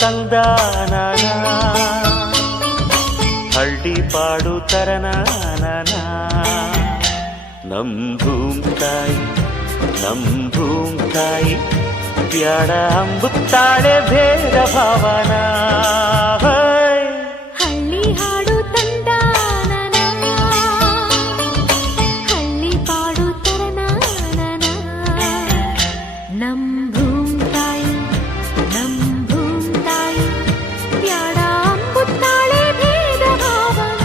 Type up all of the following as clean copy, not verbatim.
ತಂದಾನ ಹಳ್ಳಿ ಪಾಡು ತರನಾನ ನಮ್ ಭೂಮ್ತಾಯಿ ಬ್ಯಾಡ ಅಂಬುತ್ತಾಳೆ ಭೇದ ಭಾವನ ಹಳ್ಳಿ ಹಾಡು ತಂದಾನ ಹಳ್ಳಿ ಪಾಡು ತರನಾನ ನಮ್ ಭೂಮ್ತಾಯಿ ಬ್ಯಾಡ ಅಂಬುತ್ತಾಳೆ ಭೇದ ಭಾವನ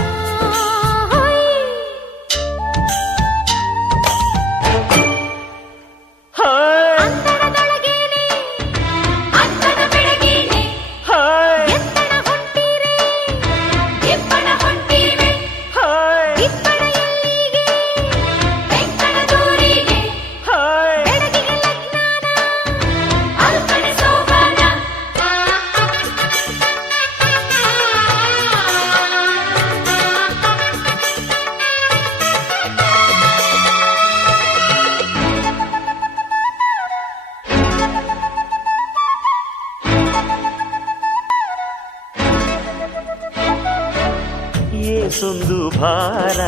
ಏಸೊಂದು ಭಾರ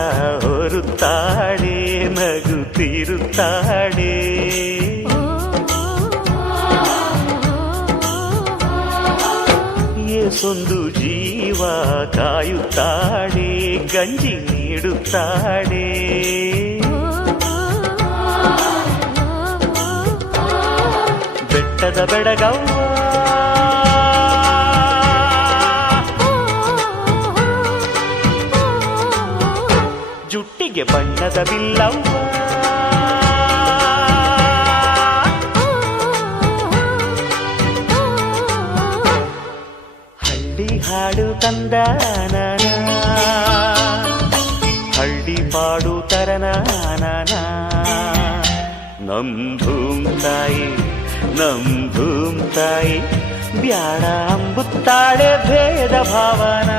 ಹೊರುತ್ತಾಳೆ ನಗುತ್ತಿರುತ್ತಾಳೆ ಏಸೊಂದು ಜೀವ ಕಾಯುತ್ತಾಳೆ ಗಂಜಿ ನೀಡುತ್ತಾಳೆ ಬೆಟ್ಟದ ಬೆಡಗವ್ವ ಜುಟ್ಟಿಗೆ ಬಣ್ಣದ ಬಿಲ್ಲವ್ವ ಹಳ್ಳಿ ಹಾಡು ತಂದಾನ ಹಳ್ಳಿ ಪಾಡು ತರನಾನ ನಮ್ ಭೂಮ್ತಾಯಿ ಬ್ಯಾಡ ಅಂಬುತ್ತಾಳೆ ಭೇದ ಭಾವನ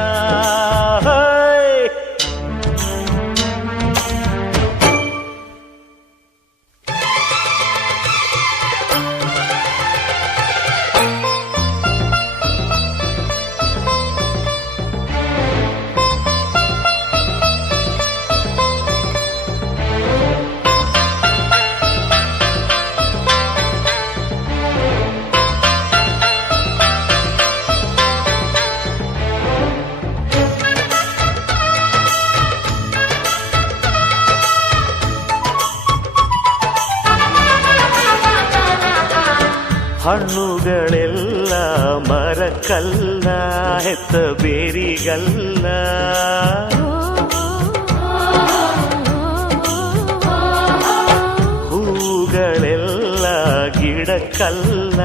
ಹಣ್ಣುಗಳೆಲ್ಲ ಮರಕಲ್ಲ ಹೆತ್ತ ಬೇರಿಗಲ್ಲ ಹೂಗಳೆಲ್ಲ ಗಿಡಕ್ಕಲ್ಲ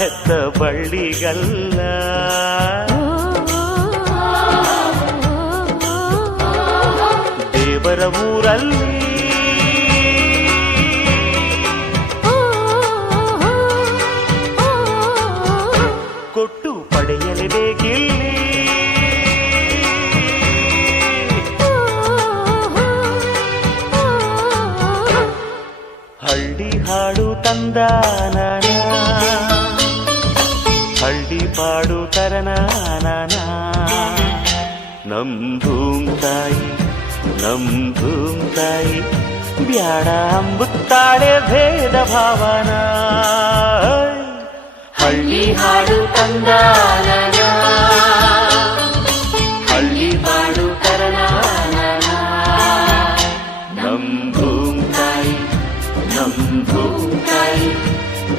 ಹೆತ್ತ ಬಳ್ಳಿಗಲ್ಲ ದೇವರ ಊರಲ್ಲಿ ಕೊಟ್ಟು ಪಡೆಯಲೇಬೇಕಿಲ್ಲಿ ಹಳ್ಳಿ ಹಾಡು ತಂದಾನ ಹಳ್ಳಿ ಪಾಡು ತರನಾನ ನಮ್ ಭೂಮ್ತಾಯಿ ಬ್ಯಾಡ ಅಂಬುತ್ತಾಳೆ ಭೇದ ಭಾವನ ಹಳ್ಳಿ ಹಾಡು ತಂದಾನ ಹಳ್ಳಿ ಪಾಡು ತರನಾನ ನಮ್ ಭೂಮ್ತಾಯಿ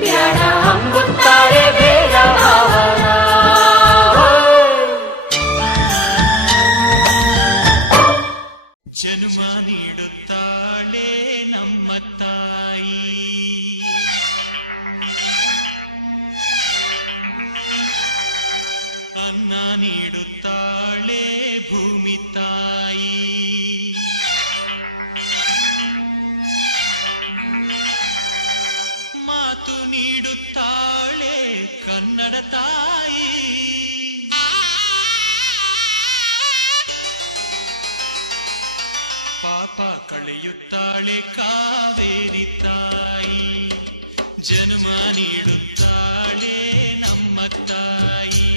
ಬ್ಯಾಡ ಅಂಬುತ್ತಾಳೆ ಭೇದ ಭಾವನ ಜನ್ಮ ನೀಡುತ್ತಾಳೆ ನಮ್ಮ ತಾಯಿ ಅನ್ನ ನೀಡುತ್ತಾಳೆ ಭೂಮಿ ತಾಯಿ ಮಾತು ನೀಡುತ್ತಾಳೆ ಕನ್ನಡ ತಾಯಿ ಪಾಪ ಕಳೆಯುತ್ತಾಳೆ ಕಾವೇರಿ ತಾಯಿ ಜನ್ಮ ನೀಡುತ್ತಾಳೆ ನಮ್ಮ ತಾಯಿ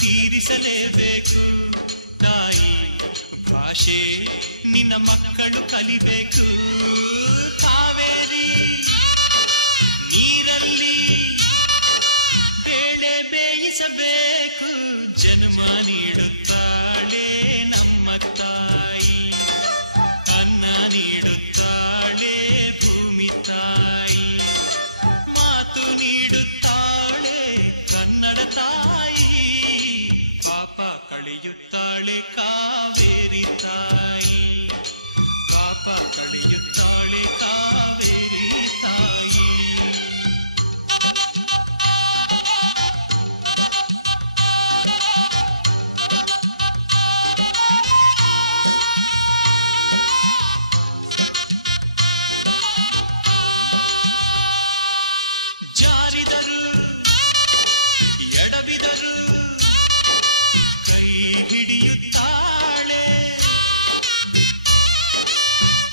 ತೀರಿಸಲೇಬೇಕು ತಾಯಿ ಭಾಷೆ ನಿನ್ನ ಮಕ್ಕಳು ಕಲಿಬೇಕು ಕಾವೇರಿ ನೀರಲ್ಲಿ ಬೇಳೆ ಬೇಯಿಸಬೇಕು ಜನ್ಮ ನೀಡುತ್ತಾಳೆ ನಮ್ಮ ತಾಯಿ ಅನ್ನ ನೀಡುತ್ತಾಳೆ ಭೂಮಿ ತಾಯಿ ಮಾತು ನೀಡುತ್ತಾಳೆ ಕನ್ನಡ ತಾಯಿ ಪಾಪ ಕಳೆಯುತ್ತಾಳೆ ಕಾವೇರಿ ತಾಯಿ ಪಾಪ ಕಳೆಯುತ್ತಾಳೆ ಕಾವೇರಿ ತಾಯಿ ಜಾರಿದರು ಎಡವಿದರು ಕೈ ಹಿಡಿಯುತ್ತಾಳೆ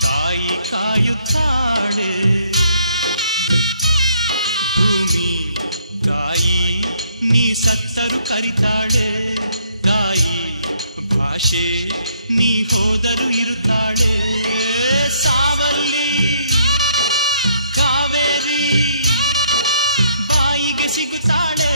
ತಾಯಿ ಕಾಯುತ್ತಾಳೆ ಭೂಮಿ ತಾಯಿ ನೀ ಸತ್ತರು ಕರಿತಾಳೆ ತಾಯಿ ಭಾಷೆ ನೀ ಹೋದರು ಇರುತ್ತಾಳೆ ಸಾವಲ್ಲಿ ಕಾವೇರಿ ಬಾಯಿಗೆ ಸಿಗುತ್ತಾಳೆ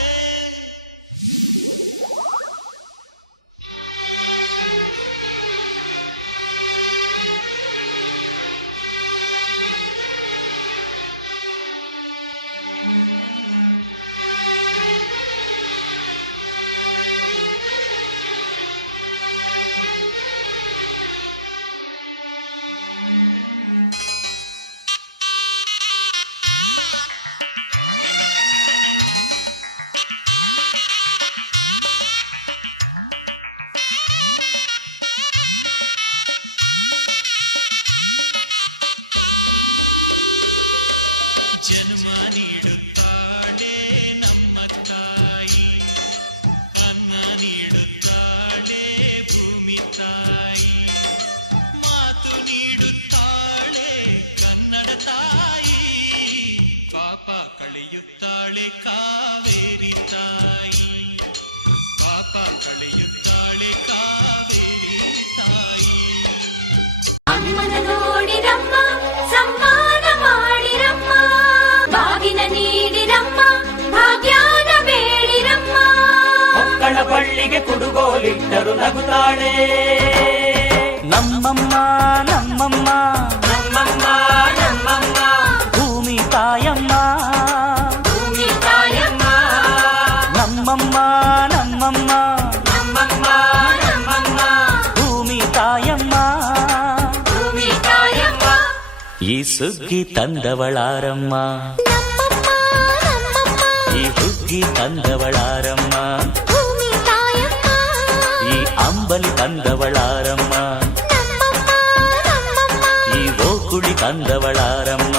ಜನ್ಮ ನೀಡುತ್ತಾಳೆ ನಮ್ಮ ತಾಯಿ ಅನ್ನ ನೀಡುತ್ತಾಳೆ ಭೂಮಿ ತಾಯಿ ಮಾತು ನೀಡುತ್ತಾಳೆ ಕನ್ನಡ ತಾಯಿ ಪಾಪ ಕಳೆಯುತ್ತಾಳೆ ಕಾವೇರಿ ತಾಯಿ ಪಾಪ ಕಳೆಯುತ್ತಾಳೆ ಕಾವೇರಿ ತಾಯಿ ಅಮ್ಮನ ನೋಡಿರಮ್ಮ ಸಮ್ಮಾನ ಮಾಡಿರಮ್ಮ ಬಾಗಿನ ನೀಡಿರಮ್ಮ ಭಾಗ್ಯಾನ ಬೇಡಿರಮ್ಮ ಮಕ್ಕಳ ಬಳ್ಳಿಗೆ ಕುಡುಗೋಲಿಟ್ಟರು ನಗುತ್ತಾಳೆ ನಮ್ಮಮ್ಮ ನಮ್ಮಮ್ಮ ನಮ್ಮಮ್ಮ ನಮ್ಮಮ್ಮ ಭೂಮಿ ತಾಯಮ್ಮ ಭೂಮಿ ತಾಯಮ್ಮ ನಮ್ಮಮ್ಮ ನಮ್ಮಮ್ಮ ನಮ್ಮಮ್ಮ ನಮ್ಮಮ್ಮ ಭೂಮಿ ತಾಯಮ್ಮ ಭೂಮಿ ತಾಯಮ್ಮ ಈ ಸುಗ್ಗಿ ತಂದವಳಾರಮ್ಮ ನಮ್ಮಮ್ಮ ನಮ್ಮಮ್ಮ ಈ ಹುಗ್ಗಿ ತಂದವಳಾರಮ್ಮ ಭೂಮಿ ತಾಯಮ್ಮ ಈ ಅಂಬಲಿ ತಂದವಳಾರಮ್ಮ ನಮ್ಮಮ್ಮ ನಮ್ಮಮ್ಮ ಈ ಓಕುಳಿ ತಂದವಳಾರಮ್ಮ